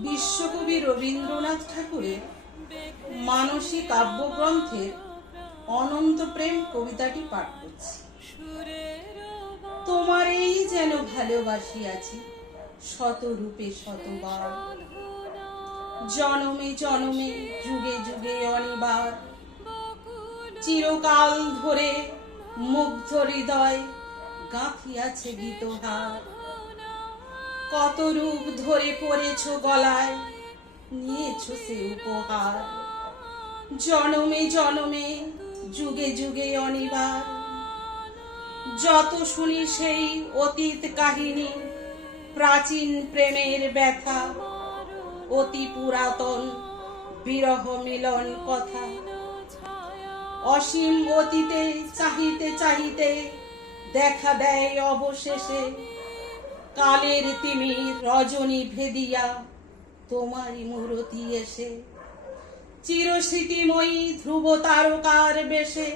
বিশ্বকবি রবীন্দ্রনাথ ঠাকুরের মানসী কাব্যগ্রন্থের অনন্ত প্রেম কবিতাটি পাঠ করছি। তোমারেই যেন ভালোবাসিয়াছি শত রূপে শতবার, জনমে জনমে যুগে যুগে অনিবার, চিরকাল ধরে মুগ্ধ হৃদয় গাঁথিয়াছে গীতহার। কত রূপ ধরে পড়েছ গলায়, নিয়েছ সে উপহার, জনমে জনমে যুগে যুগে অনিবার। যত শুনি সেই অতীত কাহিনী, প্রাচীন প্রেমের ব্যথা, অতি পুরাতন বিরহ মিলন কথা। অসীম অতীতে চাহিতে চাহিতে দেখা দেয় অবশেষে কালের তিমির রজনী ভেদিয়া তোমারই মূরতি এসে। চিরস্মৃতিময়ী ধ্রুব তারকার বেশে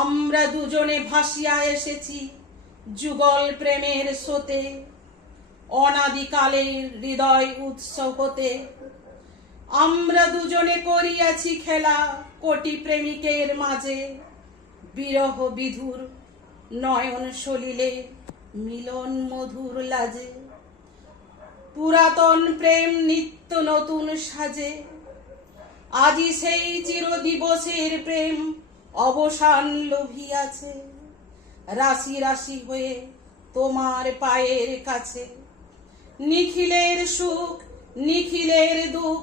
আমরা দুজনে ভাসিয়া এসেছি যুগল প্রেমের স্রোতে। অনাদিকালের হৃদয় উৎস হতে আমরা দুজনে করিয়াছি খেলা কোটি প্রেমিকের মাঝে। বিরহ বিধুর নয়ন সলিলে মিলন মধুর লাজে, পুরাতন প্রেম নিত্য নতুন সাজে। আজি সেই চির দিবসের প্রেম অবসান লোভিয়াছে, রাশি রাশি হয়ে তোমার পায়ের কাছে। নিখিলের সুখ নিখিলের দুঃখ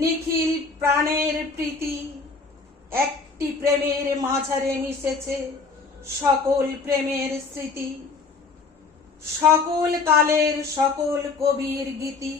নিখিল প্রাণের প্রীতি, একটি প্রেমের মাঝারে মিশেছে সকল প্রেমের স্মৃতি। সকল কালের সকল কবির গীতি